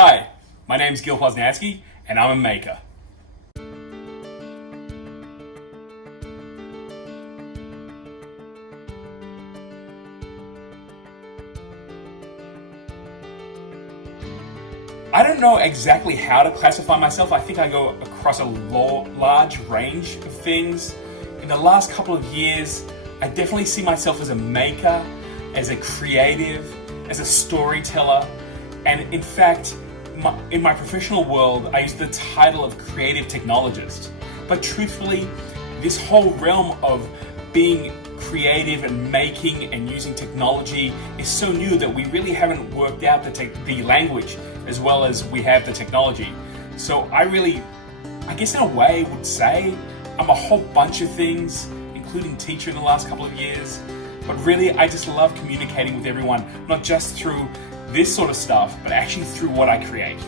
Hi, my name's Gil Poznanski, and I'm a maker. I don't know exactly how to classify myself. I think I go across a large range of things. In the last couple of years, I definitely see myself as a maker, as a creative, as a storyteller, and in fact, in my professional world, I use the title of creative technologist. But truthfully, this whole realm of being creative and making and using technology is so new that we really haven't worked out the language as well as we have the technology. So I guess in a way would say I'm a whole bunch of things, including teacher in the last couple of years. But really, I just love communicating with everyone, not just through this sort of stuff, but actually through what I create.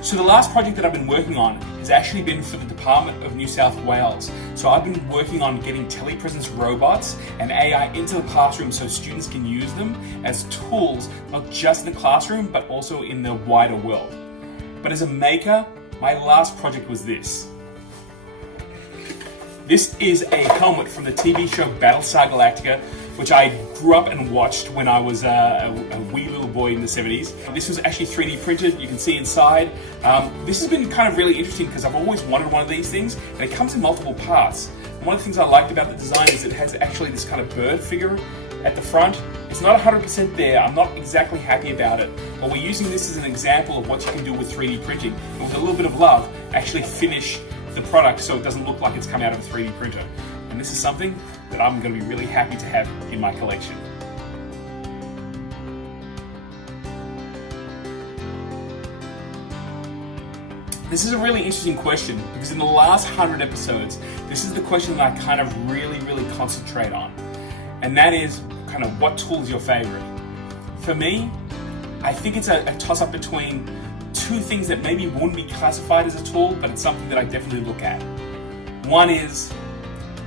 So the last project that I've been working on has actually been for the Department of New South Wales. So I've been working on getting telepresence robots and AI into the classroom so students can use them as tools, not just in the classroom, but also in the wider world. But as a maker, my last project was this. This is a helmet from the TV show Battlestar Galactica, which I grew up and watched when I was a wee little boy in the 70s. This was actually 3D printed, you can see inside. This has been kind of really interesting because I've always wanted one of these things, and it comes in multiple parts. And one of the things I liked about the design is it has actually this kind of bird figure at the front. It's not 100% there, I'm not exactly happy about it, but we're using this as an example of what you can do with 3D printing, and with a little bit of love, actually finish the product so it doesn't look like it's come out of a 3D printer. And this is something that I'm going to be really happy to have in my collection. This is a really interesting question because in the last 100 episodes, this is the question that I kind of really concentrate on. And that is kind of what tool is your favorite? For me, I think it's a toss-up between two things that maybe wouldn't be classified as a tool, but it's something that I definitely look at. One is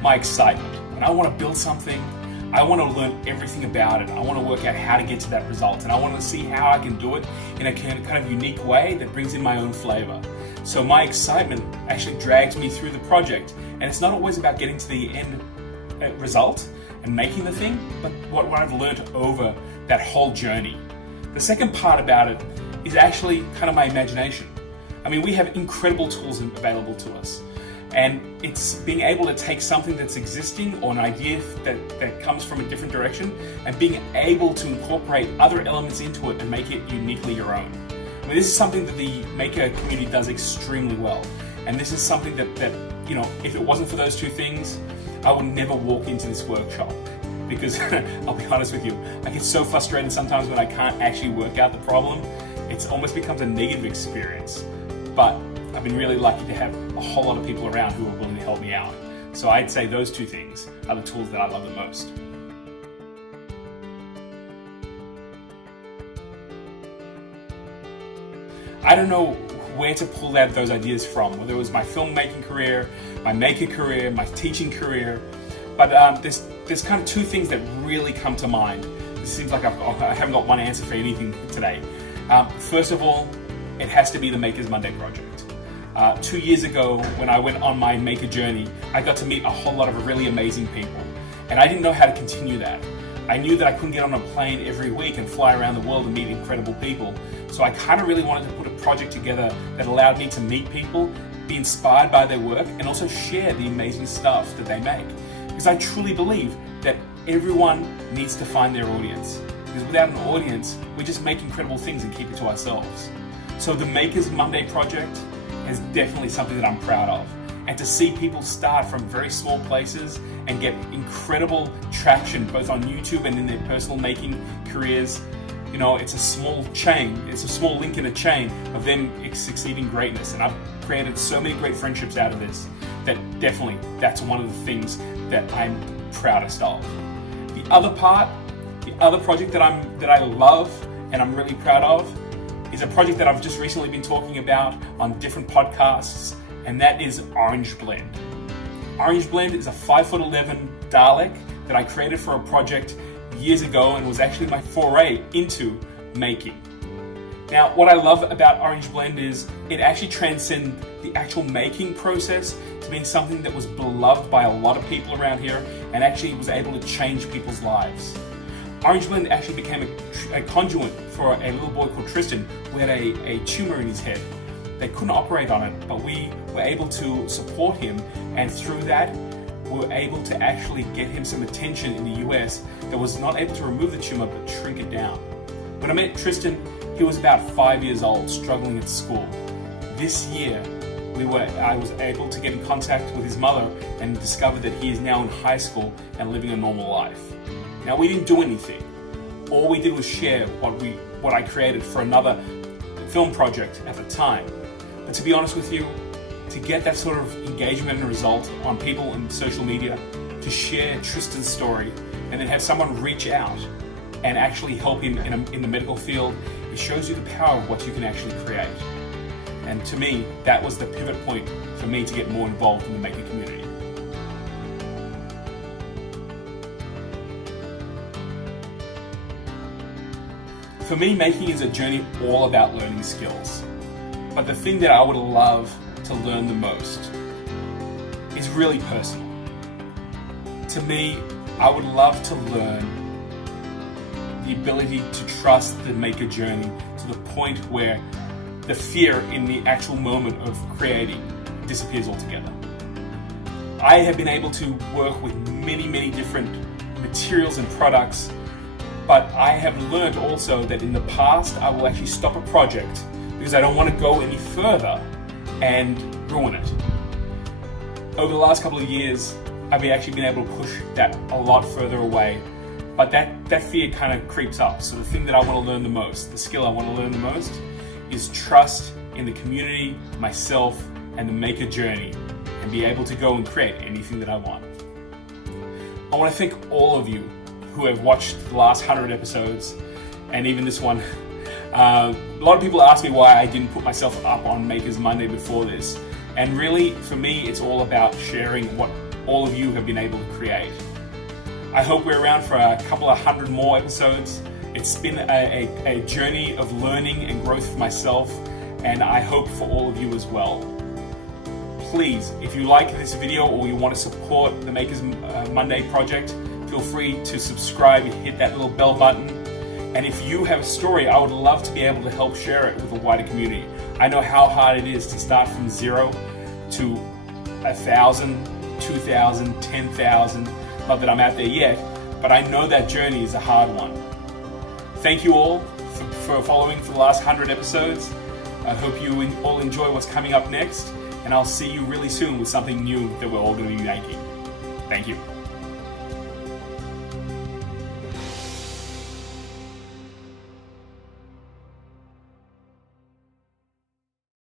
my excitement. When I want to build something, I want to learn everything about it. I want to work out how to get to that result, and I want to see how I can do it in a kind of unique way that brings in my own flavor. So my excitement actually drags me through the project, and it's not always about getting to the end result and making the thing, but what I've learned over that whole journey. The second part about it is actually kind of my imagination. I mean, we have incredible tools available to us. And it's being able to take something that's existing or an idea that comes from a different direction and being able to incorporate other elements into it and make it uniquely your own. I mean, this is something that the maker community does extremely well. And this is something that you know, if it wasn't for those two things, I would never walk into this workshop. Because I'll be honest with you, I get so frustrated sometimes when I can't actually work out the problem. It almost becomes a negative experience. But I've been really lucky to have a whole lot of people around who are willing to help me out. So I'd say those two things are the tools that I love the most. I don't know where to pull out those ideas from, whether it was my filmmaking career, my maker career, my teaching career, but there's kind of two things that really come to mind. It seems like I haven't got one answer for anything today. First of all, it has to be the Makers Monday project. 2 years ago, when I went on my maker journey, I got to meet a whole lot of really amazing people. And I didn't know how to continue that. I knew that I couldn't get on a plane every week and fly around the world and meet incredible people. So I kind of really wanted to put a project together that allowed me to meet people, be inspired by their work, and also share the amazing stuff that they make. Because I truly believe that everyone needs to find their audience. Because without an audience, we just make incredible things and keep it to ourselves. So the Makers Monday project is definitely something that I'm proud of. And to see people start from very small places and get incredible traction both on YouTube and in their personal making careers, you know, it's a small chain, it's a small link in a chain of them succeeding greatness. And I've created so many great friendships out of this that definitely that's one of the things that I'm proudest of. The other project that I love and I'm really proud of is a project that I've just recently been talking about on different podcasts, and that is Orange Blend. Orange Blend is a 5'11" Dalek that I created for a project years ago and was actually my foray into making. Now, what I love about Orange Blend is it actually transcends the actual making process to being something that was beloved by a lot of people around here and actually was able to change people's lives. Orange Blend actually became a conduit for a little boy called Tristan who had a tumor in his head. They couldn't operate on it, but we were able to support him, and through that, we were able to actually get him some attention in the US that was not able to remove the tumor but shrink it down. When I met Tristan, he was about 5 years old, struggling at school. This year, I was able to get in contact with his mother and discover that he is now in high school and living a normal life. Now, we didn't do anything. All we did was share what I created for another film project at the time. But to be honest with you, to get that sort of engagement and result on people in social media, to share Tristan's story, and then have someone reach out and actually help him in the medical field, it shows you the power of what you can actually create. And to me, that was the pivot point for me to get more involved in the maker community. For me, making is a journey all about learning skills. But the thing that I would love to learn the most is really personal. To me, I would love to learn the ability to trust the maker journey to the point where the fear in the actual moment of creating disappears altogether. I have been able to work with many different materials and products, but I have learned also that in the past I will actually stop a project because I don't want to go any further and ruin it. Over the last couple of years, I've actually been able to push that a lot further away, but that fear kind of creeps up. So the thing that I want to learn the most, the skill I want to learn the most, is trust in the community, myself, and the maker journey, and be able to go and create anything that I want. I want to thank all of you who have watched the last 100 episodes, and even this one. A lot of people ask me why I didn't put myself up on Makers Monday before this, and really, for me, it's all about sharing what all of you have been able to create. I hope we're around for a couple of 100 more episodes. It's been a journey of learning and growth for myself, and I hope for all of you as well. Please, if you like this video or you want to support the Makers Monday project, feel free to subscribe and hit that little bell button. And if you have a story, I would love to be able to help share it with a wider community. I know how hard it is to start from 0 to 1,000, 2,000, 10,000. Not that I'm out there yet, but I know that journey is a hard one. Thank you all for following for the last 100 episodes. I hope you all enjoy what's coming up next, and I'll see you really soon with something new that we're all going to be making. Thank you.